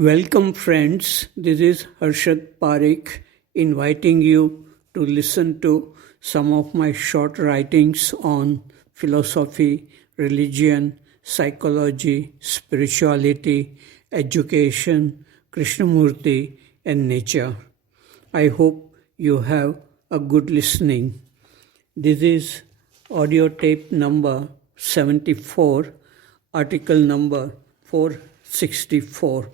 Welcome, friends. This is Harshad inviting you to listen to some of my short writings on philosophy, religion, psychology, spirituality, education, Krishnamurti, and nature. I hope you have a good listening. This is audio tape number 74, article number 464.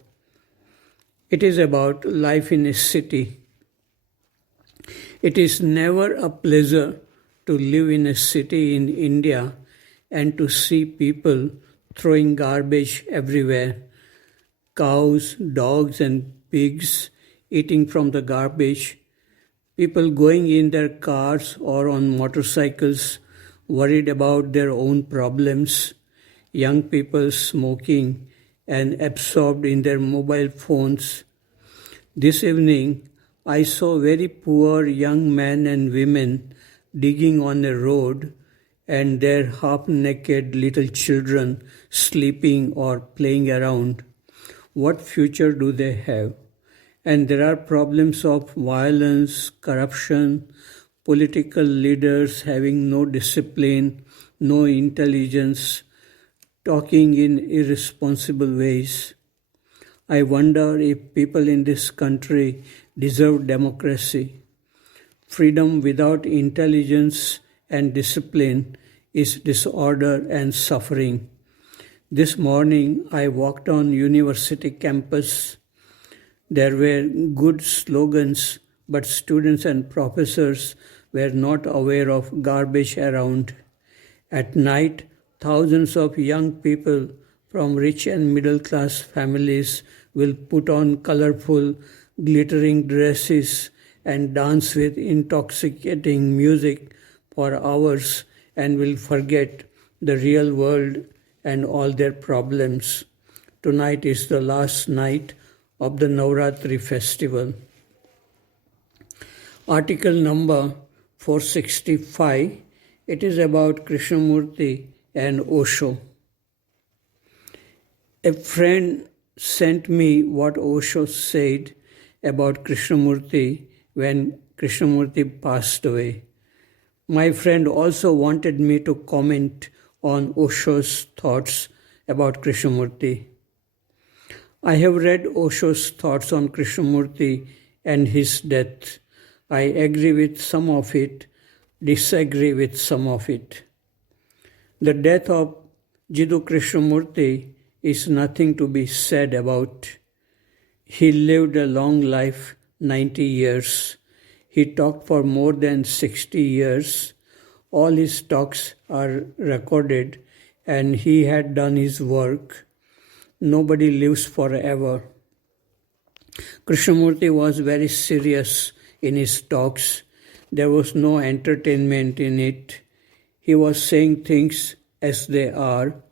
It is about life in a city. It is never a pleasure to live in a city in India and to see people throwing garbage everywhere. Cows, dogs, and pigs eating from the garbage. People going in their cars or on motorcycles, worried about their own problems. Young people smoking and absorbed in their mobile phones. This evening, I saw very poor young men and women digging on a road and their half-naked little children sleeping or playing around. What future do they have? And there are problems of violence, corruption, political leaders having no discipline, no intelligence, talking in irresponsible ways. I wonder if people in this country deserve democracy. Freedom without intelligence and discipline is disorder and suffering. This morning I walked on university campus. There were good slogans, but students and professors were not aware of garbage around. At night, thousands of young people from rich and middle class families will put on colorful, glittering dresses and dance with intoxicating music for hours and will forget the real world and all their problems. Tonight is the last night of the Navratri festival. Article number 465. It is about Krishnamurti and Osho. A friend sent me what Osho said about Krishnamurti when Krishnamurti passed away. My friend also wanted me to comment on Osho's thoughts about Krishnamurti. I have read Osho's thoughts on Krishnamurti and his death. I agree with some of it, disagree with some of it. The death of Jiddu Krishnamurti is nothing to be said about. He lived a long life, 90 years. He talked for more than 60 years. All his talks are recorded and he had done his work. Nobody lives forever. Krishnamurti was very serious in his talks. There was no entertainment in it. He was saying things as they are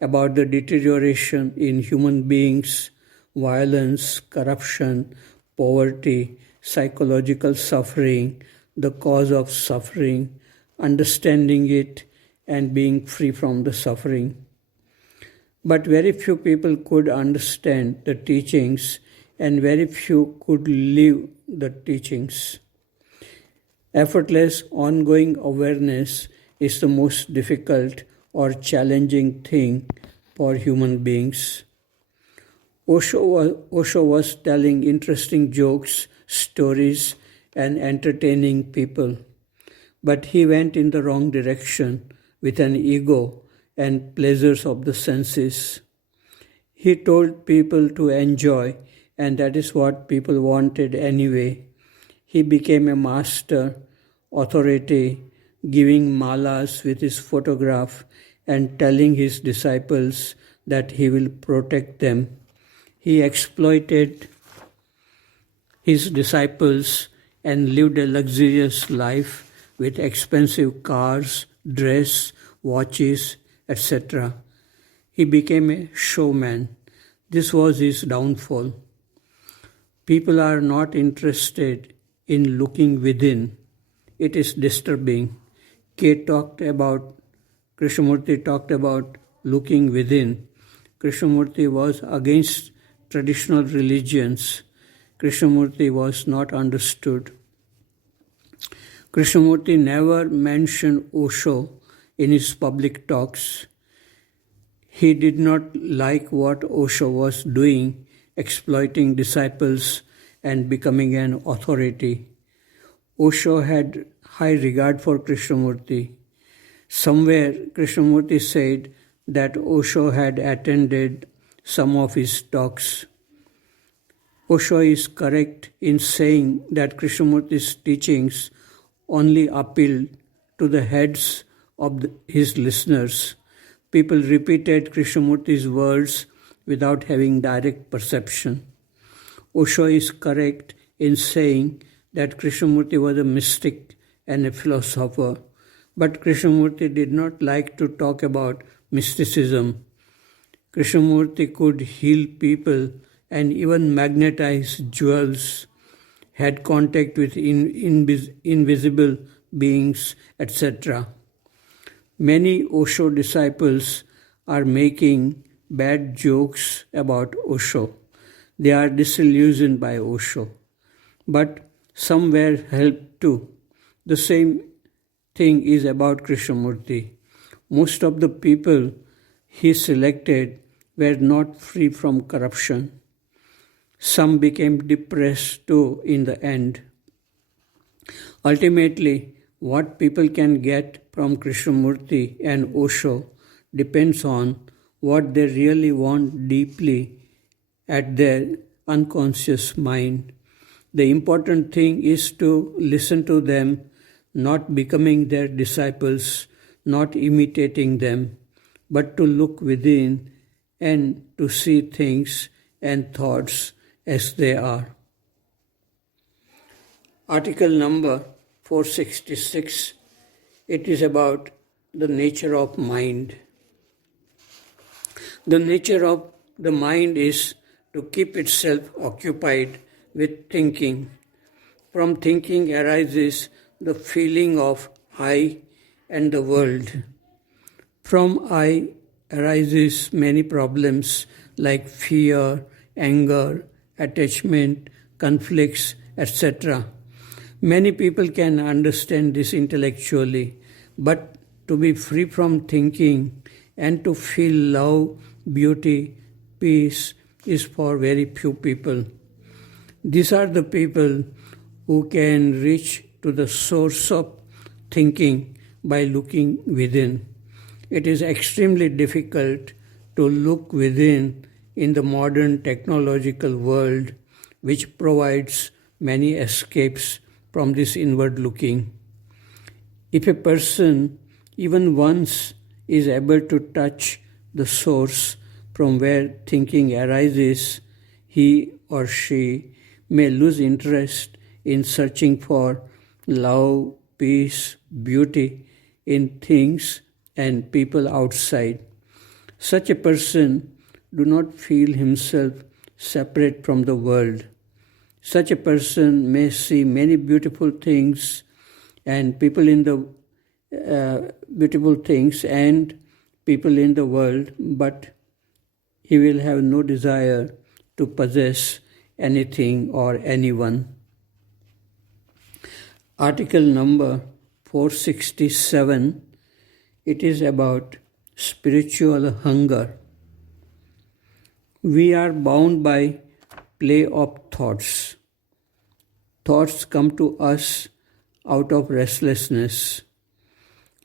about the deterioration in human beings, violence, corruption, poverty, psychological suffering, the cause of suffering, understanding it, and being free from the suffering. But very few people could understand the teachings and very few could live the teachings. Effortless ongoing awareness is the most difficult or challenging thing for human beings. Osho was telling interesting jokes, stories, and entertaining people. But he went in the wrong direction with an ego and pleasures of the senses. He told people to enjoy, and that is what people wanted anyway. He became a master, authority, giving malas with his photograph and telling his disciples that he will protect them. He exploited his disciples and lived a luxurious life with expensive cars, dress, watches, etc. He became a showman. This was his downfall. People are not interested in looking within. It is disturbing. Krishnamurti talked about looking within. Krishnamurti was against traditional religions, Krishnamurti was not understood. Krishnamurti never mentioned Osho in his public talks. He did not like what Osho was doing, exploiting disciples and becoming an authority. Osho had high regard for Krishnamurti. Somewhere, Krishnamurti said that Osho had attended some of his talks. Osho is correct in saying that Krishnamurti's teachings only appealed to the heads of his listeners. People repeated Krishnamurti's words without having direct perception. Osho is correct in saying that Krishnamurti was a mystic and a philosopher, but Krishnamurti did not like to talk about mysticism. Krishnamurti could heal people and even magnetize jewels, had contact with invisible beings, etc. Many Osho disciples are making bad jokes about Osho. They are disillusioned by Osho. But some were helped too. The same thing is about Krishnamurti. Most of the people he selected were not free from corruption. Some became depressed too in the end. Ultimately, what people can get from Krishnamurti and Osho depends on what they really want deeply at their unconscious mind. The important thing is to listen to them, not becoming their disciples, not imitating them, but to look within and to see things and thoughts as they are. Article number 466. It is about the nature of mind. The nature of the mind is to keep itself occupied with thinking. From thinking arises the feeling of I and the world. From I arises many problems like fear, anger, attachment, conflicts, etc. Many people can understand this intellectually, but to be free from thinking and to feel love, beauty, peace is for very few people. These are the people who can reach to the source of thinking by looking within. It is extremely difficult to look within in the modern technological world, which provides many escapes from this inward looking. If a person even once is able to touch the source from where thinking arises, he or she may lose interest in searching for love, peace, beauty in things and people outside. Such a person do not feel himself separate from the world. Such a person may see many beautiful things and people in the world, but he will have no desire to possess anything or anyone. Article number 467. It is about spiritual hunger. We are bound by play of thoughts. Thoughts come to us out of restlessness.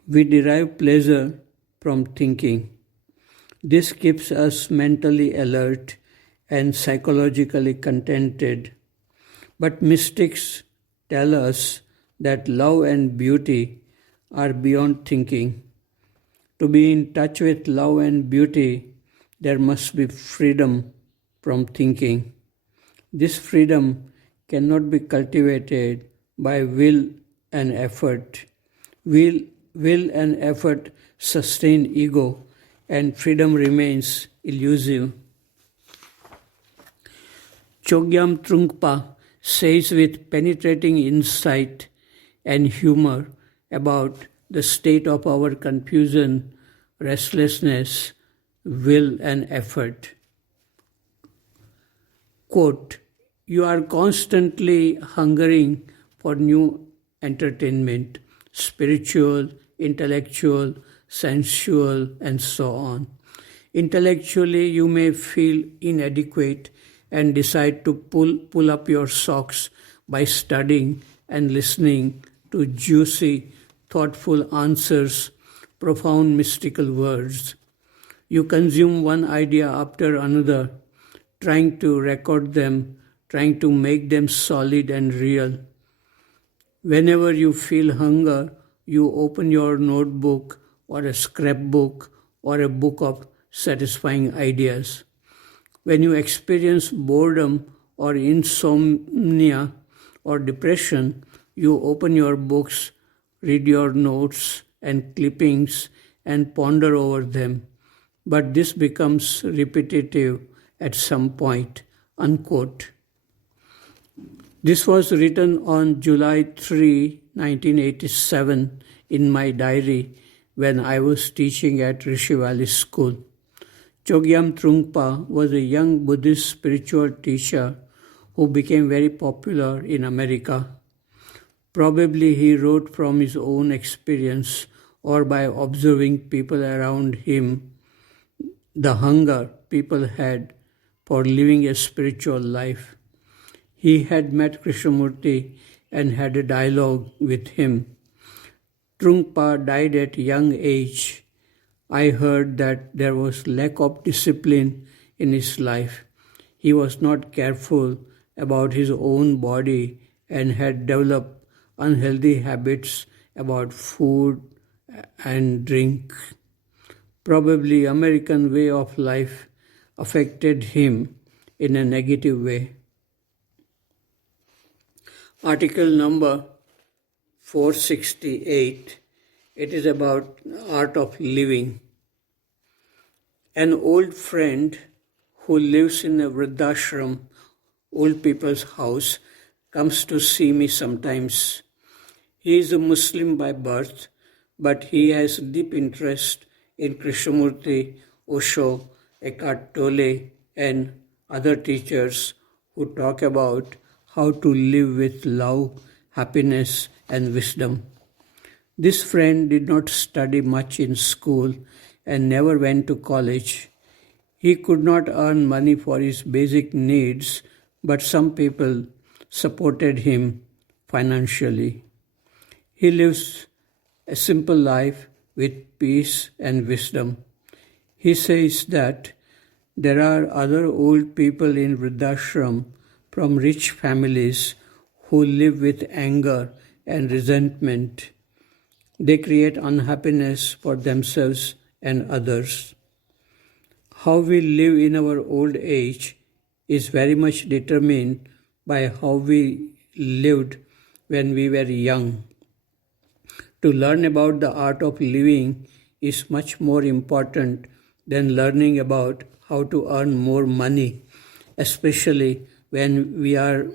We derive pleasure from thinking. This keeps us mentally alert and psychologically contented. But mystics tell us that love and beauty are beyond thinking. To be in touch with love and beauty, there must be freedom from thinking. This freedom cannot be cultivated by will and effort. Will and effort sustain ego, and freedom remains elusive. Chogyam Trungpa says with penetrating insight and humor about the state of our confusion, restlessness, will and effort. Quote, you are constantly hungering for new entertainment, spiritual, intellectual, sensual, and so on. Intellectually, you may feel inadequate and decide to pull up your socks by studying and listening to juicy, thoughtful answers, profound mystical words. You consume one idea after another, trying to record them, trying to make them solid and real. Whenever you feel hunger, you open your notebook or a scrapbook or a book of satisfying ideas. When you experience boredom or insomnia or depression, you open your books, read your notes and clippings, and ponder over them. But this becomes repetitive at some point. Unquote. This was written on July 3, 1987, in my diary when I was teaching at Rishi Valley School. Chogyam Trungpa was a young Buddhist spiritual teacher who became very popular in America. Probably he wrote from his own experience or by observing people around him the hunger people had for living a spiritual life. He had met Krishnamurti and had a dialogue with him. Trungpa died at young age. I heard that there was lack of discipline in his life. He was not careful about his own body and had developed unhealthy habits about food and drink. Probably American way of life affected him in a negative way. Article number 468. It is about art of living. An old friend who lives in a vridhashram, old people's house, comes to see me sometimes. He is a Muslim by birth, but he has deep interest in Krishnamurti, Osho, Eckhart Tolle, and other teachers who talk about how to live with love, happiness, and wisdom. This friend did not study much in school and never went to college. He could not earn money for his basic needs, but some people supported him financially. He lives a simple life with peace and wisdom. He says that there are other old people in Vridhashram from rich families who live with anger and resentment. They create unhappiness for themselves and others. How we live in our old age is very much determined by how we lived when we were young. To learn about the art of living is much more important than learning about how to earn more money, especially when we are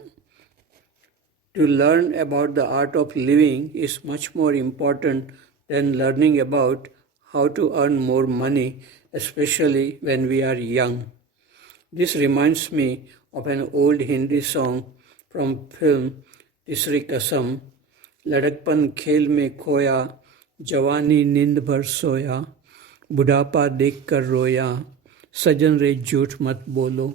to learn about the art of living is much more important than learning about how to earn more money, especially when we are young. This reminds me of an old Hindi song from film Tisri Kasam, लड़कपन खेल में खोया जवानी नींद भर सोया बुढ़ापा देख कर रोया सजन रे झूठ मत बोलो